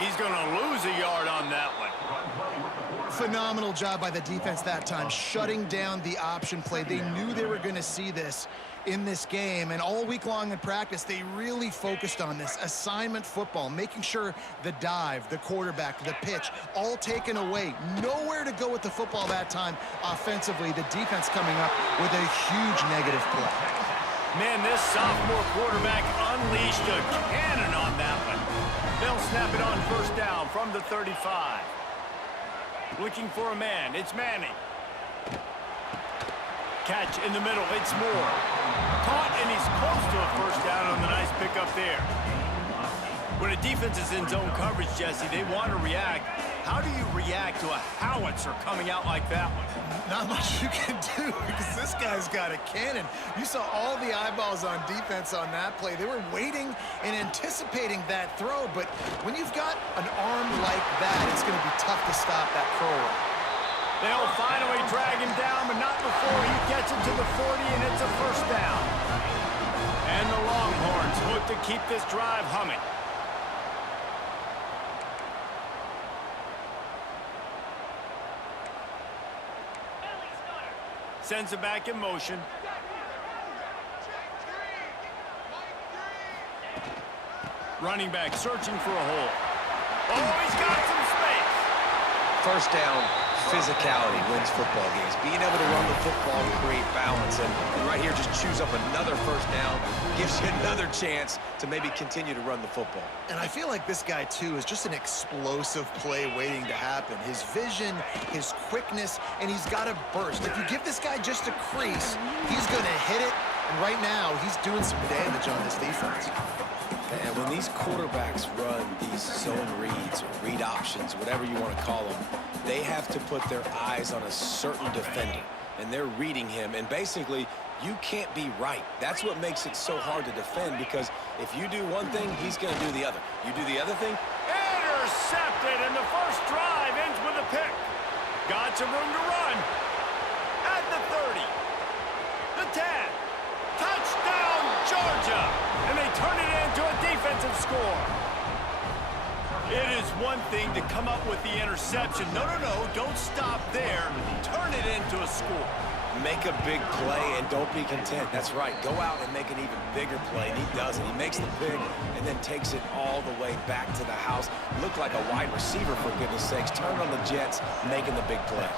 He's going to lose a yard on that one. Phenomenal job by the defense that time, shutting down the option play. They knew they were going to see this in this game, and all week long in practice, they really focused on this assignment football, making sure the dive, the quarterback, the pitch, all taken away. Nowhere to go with the football that time offensively. The defense coming up with a huge negative play. Man, this sophomore quarterback unleashed a cannon on that one. They'll snap it on first down from the 35. Looking for a man. It's Manning. Catch in the middle. It's Moore. Caught, and he's close to a first down on the nice pickup there. When a defense is in zone coverage, Jesse, they want to react. How do you react to a howitzer coming out like that one? Not much you can do because this guy's got a cannon. You saw all the eyeballs on defense on that play. They were waiting and anticipating that throw, but when you've got an arm like that, it's going to be tough to stop that curl. They'll finally drag him down, but not before he gets it to the 40, and it's a first down. And the Longhorns look to keep this drive humming. Sends it back in motion. Running back searching for a hole. Oh, he's got some space. First down, physicality wins football games. Being able to run the football, create balance, and right here just choose up another first down, gives you another chance to maybe continue to run the football. And I feel like this guy, too, is just an explosive play waiting to happen. His vision, his quickness, and he's got a burst. If you give this guy just a crease, he's going to hit it. And right now, he's doing some damage on this defense. And when these quarterbacks run these zone reads or read options, whatever you want to call them, they have to put their eyes on a certain defender. And they're reading him. And basically, you can't be right. That's what makes it so hard to defend, because if you do one thing, he's going to do the other. You do the other thing. Intercepted, and the first drive ends with a pick. Got some room to run. At the 30. The 10. Touchdown, Georgia. And they turn it into a defensive score. It is one thing to come up with the interception. No, don't stop there. Turn it into a score. Make a big play and don't be content. That's right. Go out and make an even bigger play, and he does it. He makes the pick and then takes it all the way back to the house. Looked like a wide receiver, for goodness sakes. Turned on the Jets, making the big play.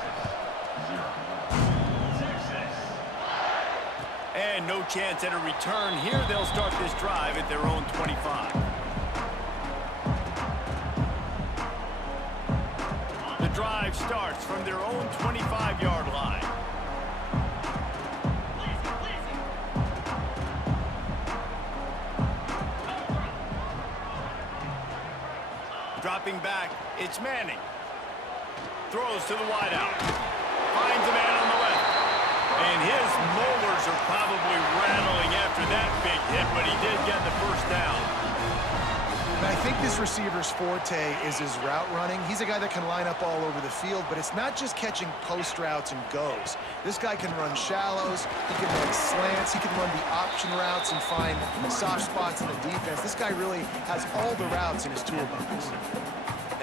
And no chance at a return here. They'll start this drive at their own 25. The drive starts from their own 25-yard line. Dropping back, it's Manning. Throws to the wideout. Finds a man on the left. And his molars are probably rattling after that big hit, but he did get the first down. And I think this receiver's forte is his route running. He's a guy that can line up all over the field, but it's not just catching post routes and goes. This guy can run shallows, he can run slants, he can run the option routes and find soft spots in the defense. This guy really has all the routes in his toolbox.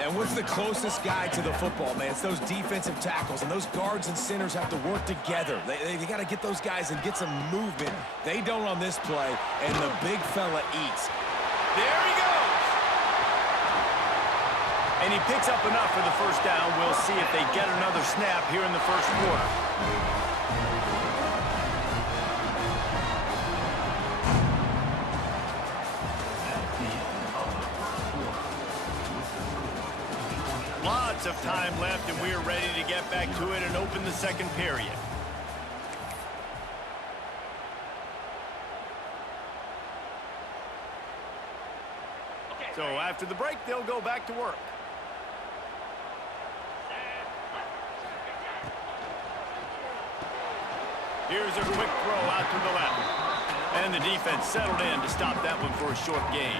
And what's the closest guy to the football, man? It's those defensive tackles, and those guards and centers have to work together. They got to get those guys and get some movement. They don't on this play, and the big fella eats. There he goes. And he picks up enough for the first down. We'll see if they get another snap here in the first quarter. Lots of time left, and we are ready to get back to it and open the second period. So after the break, they'll go back to work. Here's a quick throw out to the left. And the defense settled in to stop that one for a short gain.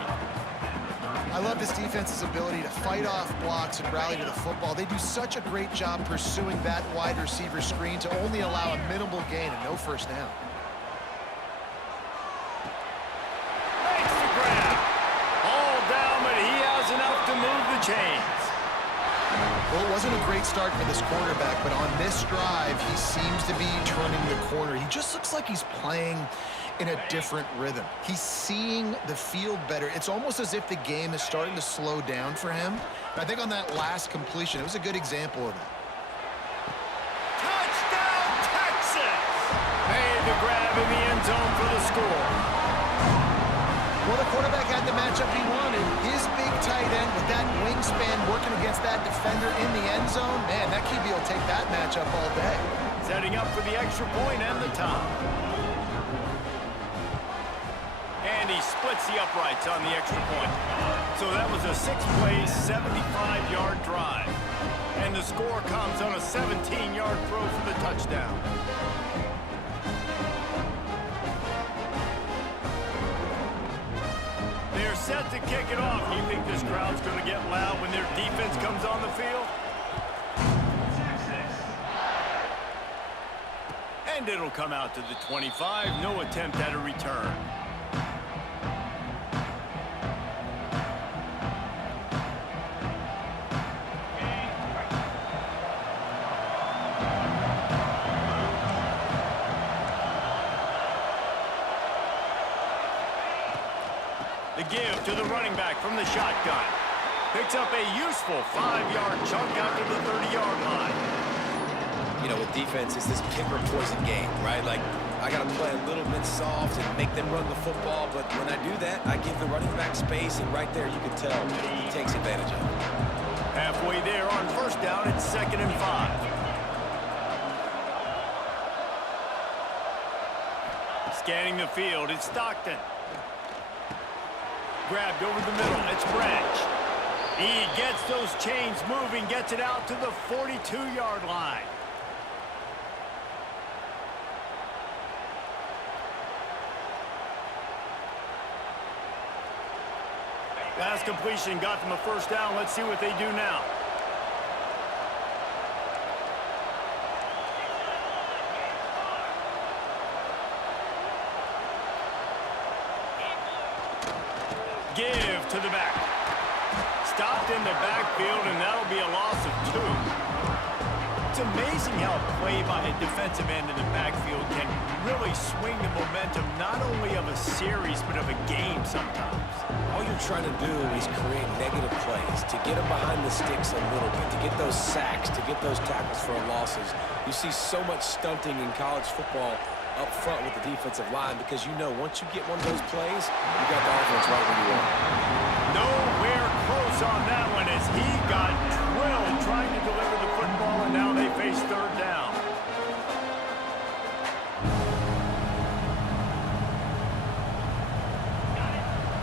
I love this defense's ability to fight off blocks and rally to the football. They do such a great job pursuing that wide receiver screen to only allow a minimal gain and no first down. Makes the grab. All down, but he has enough to move the the chains. Well, it wasn't a great start for this quarterback, but on this drive, he seems to be turning the corner. He just looks like he's playing in a different rhythm. He's seeing the field better. It's almost as if the game is starting to slow down for him. And I think on that last completion, it was a good example of that. Touchdown, Texas! Made the grab in the end zone for the score. Well, the quarterback had the matchup he wanted. His big tight end with that wingspan working against that defender in the end zone. Man, that QB will take that matchup all day. Setting up for the extra point and the top. And he splits the uprights on the extra point. So that was a 6-play, 75-yard drive. And the score comes on a 17-yard throw for the touchdown. They're set to kick it off. Do you think this crowd's going to get loud when their defense comes on the field? And it'll come out to the 25. No attempt at a return. The give to the running back from the shotgun. Picks up a useful 5-yard chunk out to the 30-yard line. You know, with defense, it's this pick or poison game, right? Like, I got to play a little bit soft and make them run the football, but when I do that, I give the running back space, and right there you can tell he takes advantage of it. Halfway there on first down, it's 2nd and 5. Scanning the field, it's Stockton. Grabbed over the middle, it's Branch. He gets those chains moving, gets it out to the 42-yard line. Pass completion got them a first down. Let's see what they do now. Give to the back. Stopped in the backfield, and that'll be a loss of 2. It's amazing how a play by a defensive end in the backfield can really swing the momentum not only of a series, but of a game sometimes. All you're trying to do is create negative plays, to get them behind the sticks a little bit, to get those sacks, to get those tackles for losses. You see so much stunting in college football up front with the defensive line because you know once you get one of those plays, you got the offense right where you want it. Nowhere close on that one as he got drilled trying to deliver the football, and now they face 3rd down.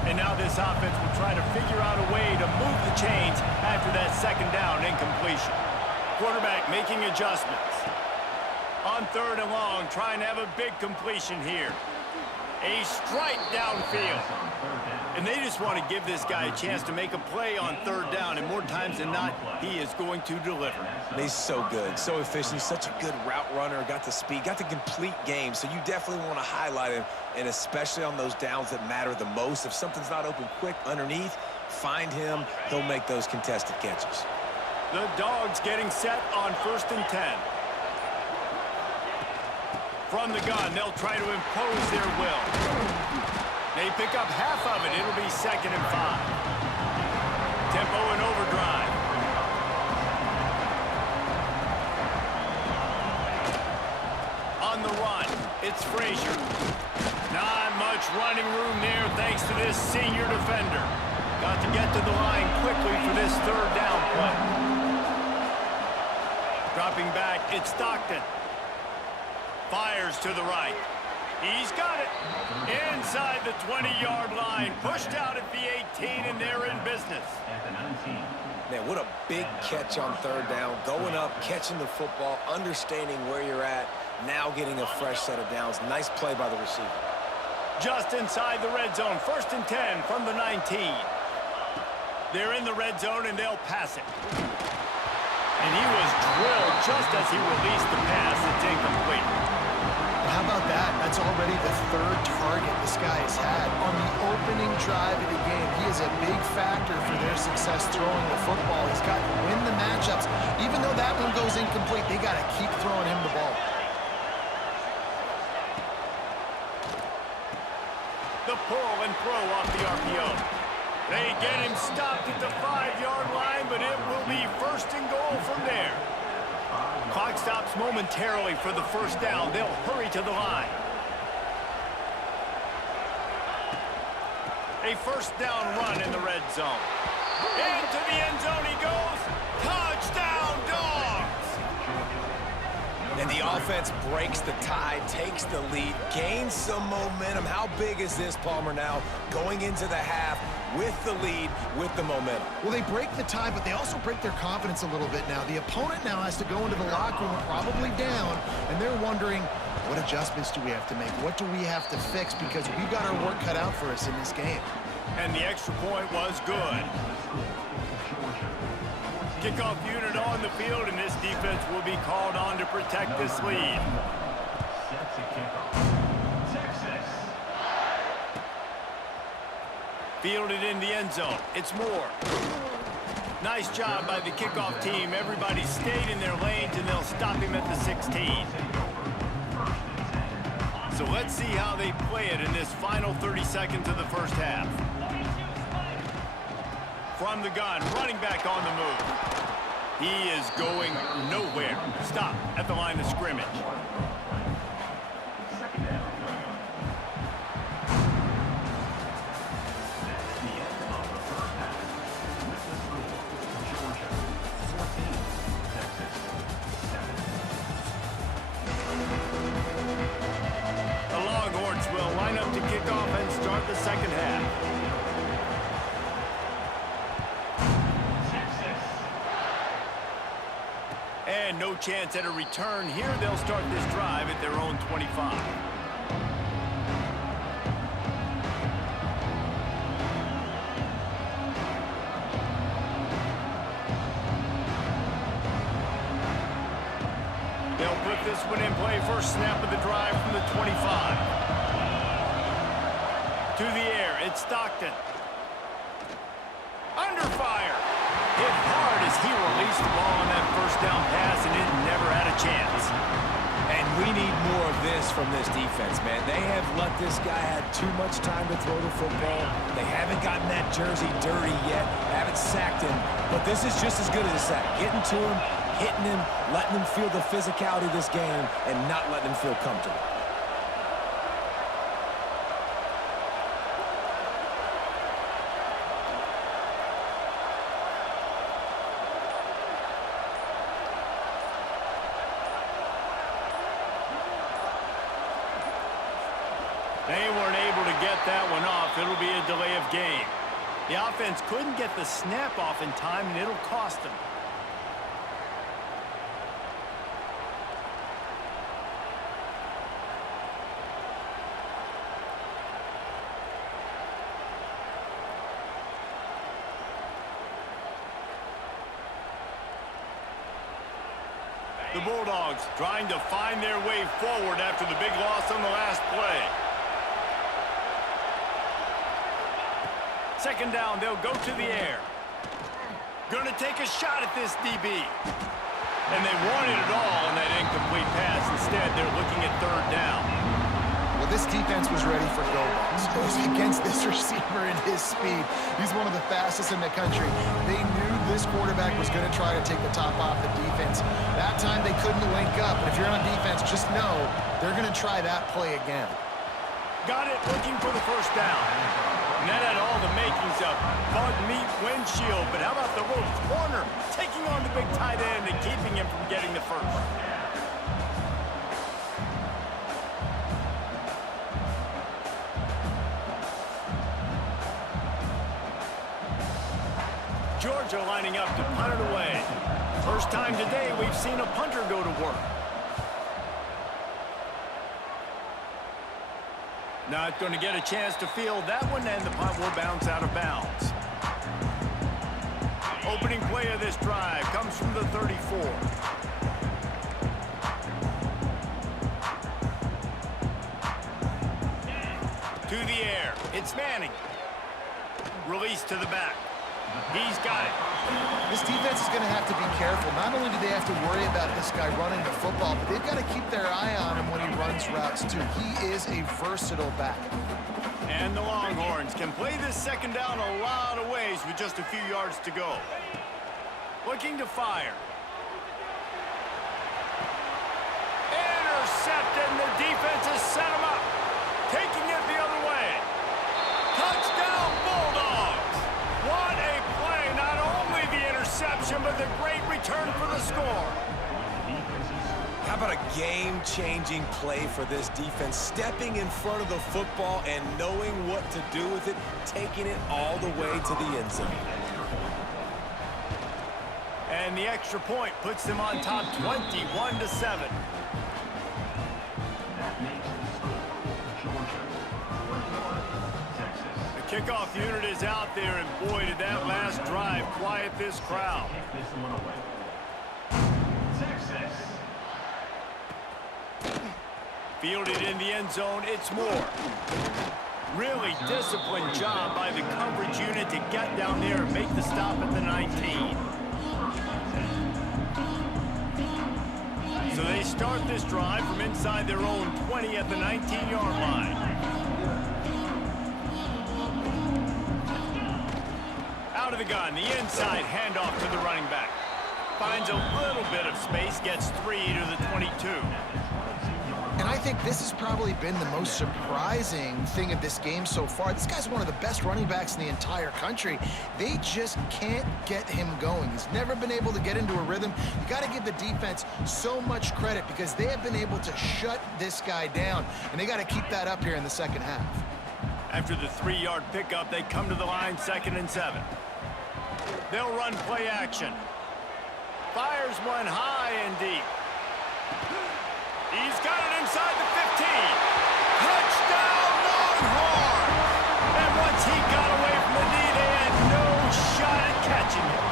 And now this offense will try to figure out a way to move the chains after that 2nd down incompletion. Quarterback making adjustments. On 3rd and long, trying to have a big completion here. A strike downfield. And they just want to give this guy a chance to make a play on 3rd down, and more times than not, he is going to deliver. He's so good, so efficient, such a good route runner, got the speed, got the complete game, so you definitely want to highlight him, and especially on those downs that matter the most. If something's not open quick underneath, find him, he'll make those contested catches. The Dogs getting set on 1st and 10. From the gun, they'll try to impose their will. They pick up half of it. It'll be 2nd and 5. Tempo and overdrive. On the run, it's Frazier. Not much running room there thanks to this senior defender. Got to get to the line quickly for this 3rd down play. Dropping back, it's Stockton. Fires to the right. He's got it. Inside the 20-yard line. Pushed out at the 18, and they're in business. Man, what a big catch on 3rd down. Going up, catching the football, understanding where you're at, now getting a fresh set of downs. Nice play by the receiver. Just inside the red zone. 1st and 10 from the 19. They're in the red zone, and they'll pass it. And he was drilled just as he released the pass. It's incomplete. How about that? that, that's already the third target this guy has had on the opening drive of the game. He is a big factor for their success throwing the football. He's got to win the matchups. Even though that one goes incomplete, they got to keep throwing him the ball. The pull and throw off the RPO. They get him stopped at the 5-yard line, but it will be first and goal from there. Clock stops momentarily for the first down. They'll hurry to the line. A first down run in the red zone. Into the end zone he goes. Touchdown, Dogs! And the offense breaks the tie, takes the lead, gains some momentum. How big is this, Palmer, now going into the half with the lead, with the momentum? Well, they break the tie, but they also break their confidence a little bit now. The opponent now has to go into the locker room probably down, and they're wondering, what adjustments do we have to make? What do we have to fix? Because we've got our work cut out for us in this game. And the extra point was good. Kickoff unit on the field, and this defense will be called on to protect this lead. Fielded in the end zone. It's Moore. Nice job by the kickoff team. Everybody stayed in their lanes, and they'll stop him at the 16. So let's see how they play it in this final 30 seconds of the first half. From the gun, running back on the move. He is going nowhere. Stop at the line of scrimmage. The Longhorns will line up to kick off and start the second half. And no chance at a return here. They'll start this drive at their own 25. They'll put this one in play. First snap of the drive from the 25. To the air, it's Stockton. Under fire. Hit hard as he released the ball on that first down pass, and it never had a chance. And we need more of this from this defense, man. They have let this guy have too much time to throw the football. They haven't gotten that jersey dirty yet, haven't sacked him. But this is just as good as a sack. Getting to him, hitting him, letting him feel the physicality of this game, and not letting him feel comfortable. They weren't able to get that one off. It'll be a delay of game. The offense couldn't get the snap off in time, and it'll cost them. The Bulldogs trying to find their way forward after the big loss on the last play. Second down, they'll go to the air. Gonna take a shot at this DB. And they wanted it all on that incomplete pass. Instead, they're looking at third down. Well, this defense was ready for go-balls. It was against this receiver and his speed. He's one of the fastest in the country. They knew this quarterback was going to try to take the top off the defense. That time they couldn't link up. But if you're on defense, just know they're going to try that play again. Got it, looking for the first down. And that had all the makings of bug meat windshield. But how about the Roach Warner taking on the big tight end and keeping him from getting the first? Georgia lining up to punt it away. First time today we've seen a punter go to work. Not going to get a chance to field that one, and the punt will bounce out of bounds. Opening play of this drive comes from the 34. 2 To the air. It's Manning. Release to the back. He's got it. This defense is going to have to be careful. Not only do they have to worry about this guy running the football, but they've got to keep their eye on him when he runs routes, too. He is a versatile back. And the Longhorns can play this second down a lot of ways with just a few yards to go. Looking to fire. Intercepted, and the defense has set him up. Taking it the other way. Touchdown, Bulldogs! What a play. Not only the interception, but the great return for the score. How about a game-changing play for this defense? Stepping in front of the football and knowing what to do with it, taking it all the way to the end zone. And the extra point puts them on top 21-7. The kickoff unit is out there, and boy, did that last drive quiet this crowd. Fielded in the end zone, it's Moore. Really disciplined job by the coverage unit to get down there and make the stop at the 19. So they start this drive from inside their own 20 at the 19-yard line. Out of the gun, the inside handoff to the running back. Finds a little bit of space, gets 3 to the 22. And I think this has probably been the most surprising thing of this game so far. This guy's one of the best running backs in the entire country. They just can't get him going. He's never been able to get into a rhythm. You got to give the defense so much credit because they have been able to shut this guy down, and they got to keep that up here in the second half. After the 3-yard pickup, they come to the line 2nd and 7. They'll run play action. Fires one high and deep. He's got it inside the 15. Touchdown, Longhorns! And once he got away from the knee, they had no shot at catching him.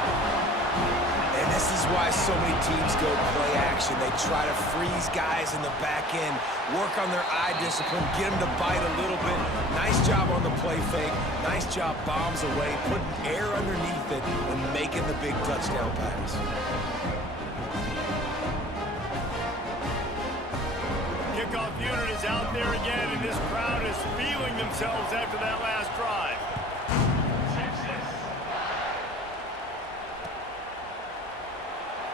And this is why so many teams go play action. They try to freeze guys in the back end, work on their eye discipline, get them to bite a little bit. Nice job on the play fake. Nice job bombs away, putting air underneath it and making the big touchdown pass. Kickoff unit is out there again, and this crowd is feeling themselves after that last drive.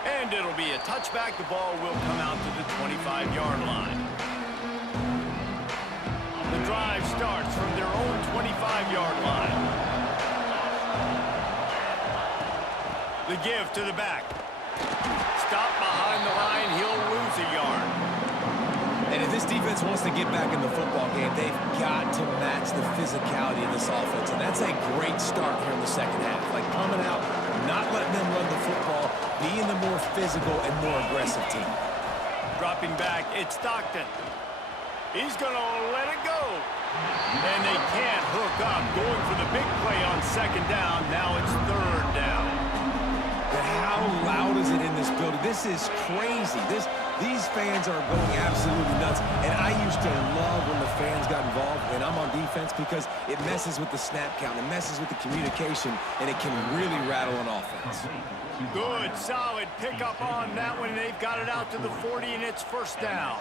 And it'll be a touchback. The ball will come out to the 25-yard line. The drive starts from their own 25-yard line. The give to the back. Stop behind the line. He'll lose a yard. And if this defense wants to get back in the football game, they've got to match the physicality of this offense. And that's a great start here in the second half. Like coming out, not letting them run the football, being the more physical and more aggressive team. Dropping back, it's Stockton. He's going to let it go. And they can't hook up. Going for the big play on second down. Now it's 3rd down. But how loud is it in this building? This is crazy. These fans are going absolutely nuts. And I used to love when the fans got involved, and I'm on defense, because it messes with the snap count. It messes with the communication, and it can really rattle an offense. Good, solid pickup on that one. They've got it out to the 40, and it's 1st down.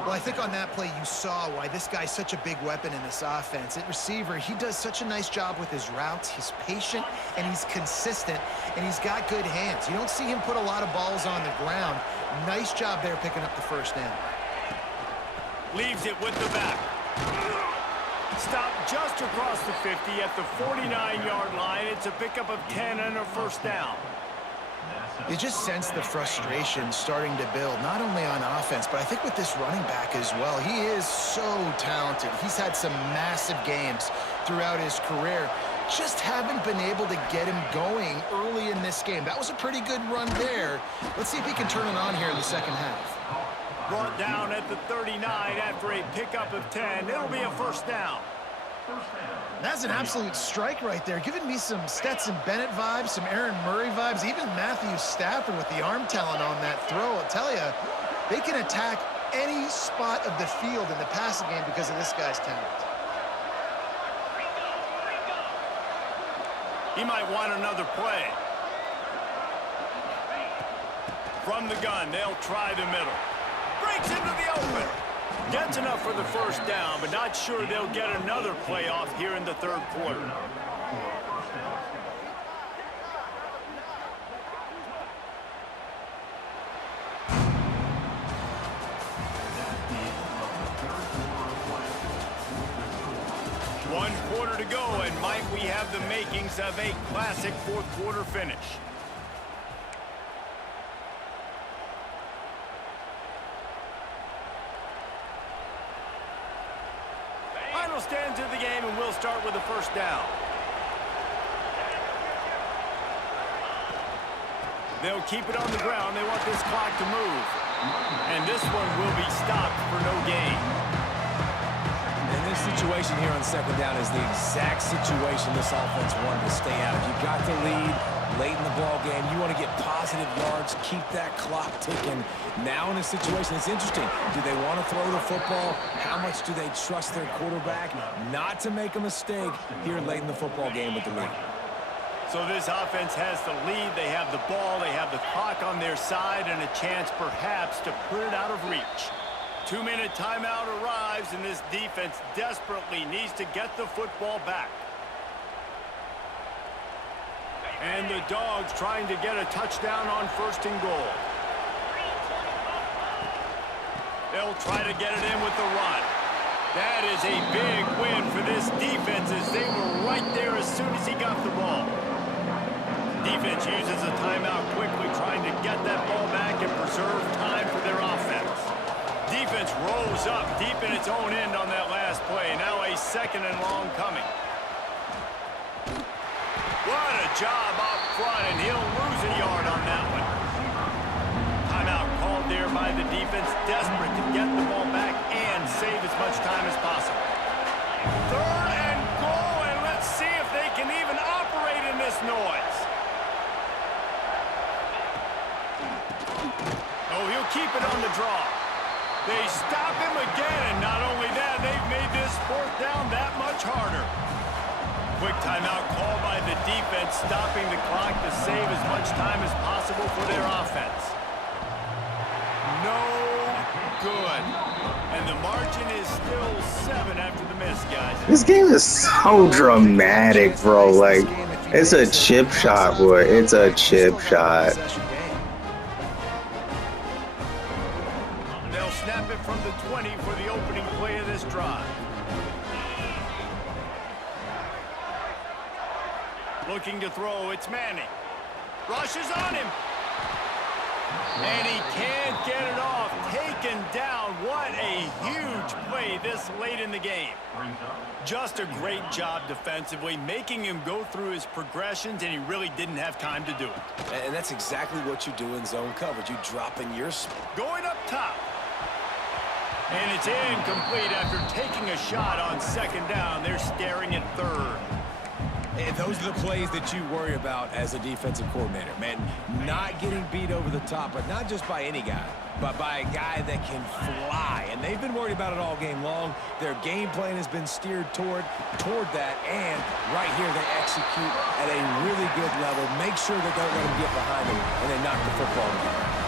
Well, I think on that play you saw why this guy's such a big weapon in this offense. At receiver, he does such a nice job with his routes. He's patient, and he's consistent, and he's got good hands. You don't see him put a lot of balls on the ground. Nice job there picking up the 1st down. Leaves it with the back. Stop just across the 50 at the 49-yard line. It's a pickup of 10 and a 1st down. You just sense the frustration starting to build, not only on offense, but I think with this running back as well. He is so talented. He's had some massive games throughout his career. Just haven't been able to get him going early in this game. That was a pretty good run there. Let's see if he can turn it on here in the second half. Brought down at the 39 after a pickup of 10. It'll be a 1st down. That's an absolute strike right there, giving me some Stetson Bennett vibes, some Aaron Murray vibes, even Matthew Stafford with the arm talent on that throw. I'll tell you, they can attack any spot of the field in the passing game because of this guy's talent. He might want another play. From the gun, they'll try the middle. Breaks into the open. Gets enough for the first down, but not sure they'll get another play off here in the third quarter. One quarter to go, and might we have the makings of a classic fourth quarter finish. Final stands of the game, and we'll start with the first down. They'll keep it on the ground. They want this clock to move. And this one will be stopped for no gain. And this situation here on second down is the exact situation this offense wanted to stay out of. You got the lead late in the ball game. You want to get positive yards, keep that clock ticking. Now in this situation, it's interesting. Do they want to throw the football? How much do they trust their quarterback not to make a mistake here late in the football game with the lead? So this offense has the lead. They have the ball. They have the clock on their side and a chance perhaps to put it out of reach. 2-minute timeout arrives, and this defense desperately needs to get the football back. And the Dogs trying to get a touchdown on first and goal. They'll try to get it in with the run. That is a big win for this defense as they were right there as soon as he got the ball. Defense uses a timeout quickly, trying to get that ball back and preserve time for their offense. Defense rose up deep in its own end on that last play. Now a second and long coming. What a job up front, and he'll lose a yard on that one. Timeout called there by the defense, desperate to get the ball back and save as much time as possible. Third and goal, and let's see if they can even operate in this noise. Oh, he'll keep it on the draw. They stop him again, and not only that, they've made this fourth down that much harder. Quick timeout called by the defense, stopping the clock to save as much time as possible for their offense. No good. And the margin is still 7 after the miss, guys. This game is so dramatic, bro. Like, it's a chip shot, boy. It's a chip shot. They'll snap it from the 20 for the opening play of this drive. Looking to throw, it's Manning. Rushes on him. And he can't get it off. Taken down. What a huge play this late in the game. Just a great job defensively, making him go through his progressions, and he really didn't have time to do it. And that's exactly what you do in zone coverage. You drop in your spot. Going up top. And it's incomplete after taking a shot on second down. They're staring at third. And those are the plays that you worry about as a defensive coordinator, man. Not getting beat over the top, but not just by any guy, but by a guy that can fly. And they've been worried about it all game long. Their game plan has been steered toward that, and right here they execute at a really good level. Make sure they don't let them get behind them, and they knock the football down.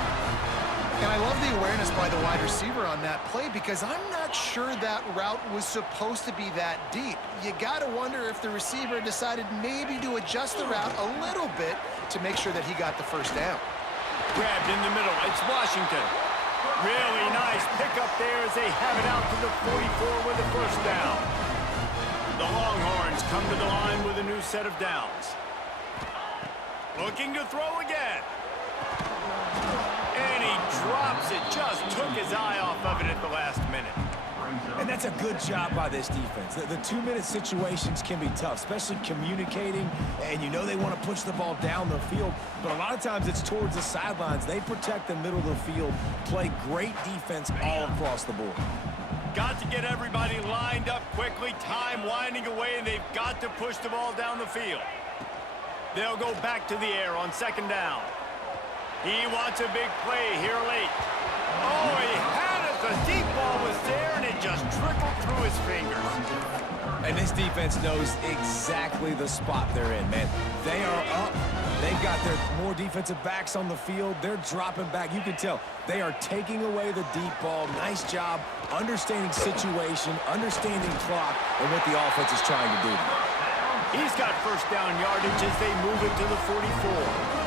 And I love the awareness by the wide receiver on that play because I'm not sure that route was supposed to be that deep. You got to wonder if the receiver decided maybe to adjust the route a little bit to make sure that he got the first down. Grabbed in the middle. It's Washington. Really nice pickup there as they have it out to the 44 with the first down. The Longhorns come to the line with a new set of downs. Looking to throw again. And he drops it. Just took his eye off of it at the last minute. And that's a good job by this defense. The 2-minute situations can be tough, especially communicating, and you know they want to push the ball down the field, but a lot of times it's towards the sidelines. They protect the middle of the field, play great defense all across the board. Got to get everybody lined up quickly, time winding away, and they've got to push the ball down the field. They'll go back to the air on second down. He wants a big play here late. Oh, he had it The deep ball was there, and it just trickled through his fingers. And this defense knows exactly the spot they're in, man. They are up. They've got their more defensive backs on the field. They're dropping back. You can tell they are taking away the deep ball. Nice job understanding situation, understanding clock, and what the offense is trying to do. He's got first down yardage as they move it to the 44.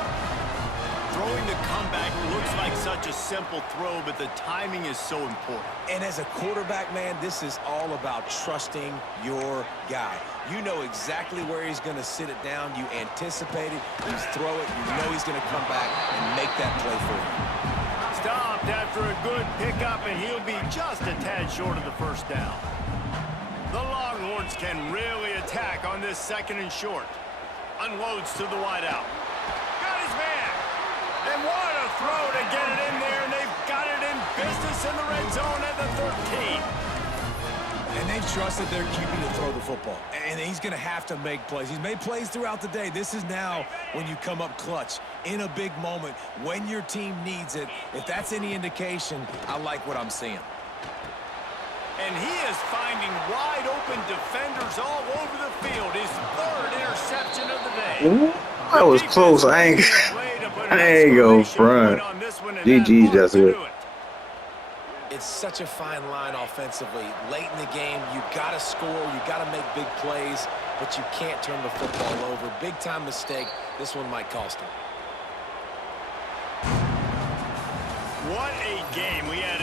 Throwing the comeback looks like such a simple throw, but the timing is so important. And as a quarterback, man, this is all about trusting your guy. You know exactly where he's going to sit it down. You anticipate it. You throw it. You know he's going to come back and make that play for you. Stopped after a good pickup, and he'll be just a tad short of the first down. The Longhorns can really attack on this 2nd and short. Unloads to the wideout. Got his man. And what a throw to get it in there, and they've got it in business in the red zone at the 13. And they've trusted their QB to throw the football. And he's going to have to make plays. He's made plays throughout the day. This is now when you come up clutch in a big moment when your team needs it. If that's any indication, I like what I'm seeing. And he is finding wide-open defenders all over the field. His 3rd interception of the day. Ooh, that was close. I ain't go front. GG, that's it. It's such a fine line offensively. Late in the game, you got to score, you got to make big plays, but you can't turn the football over. Big-time mistake. This one might cost him. What a game. We had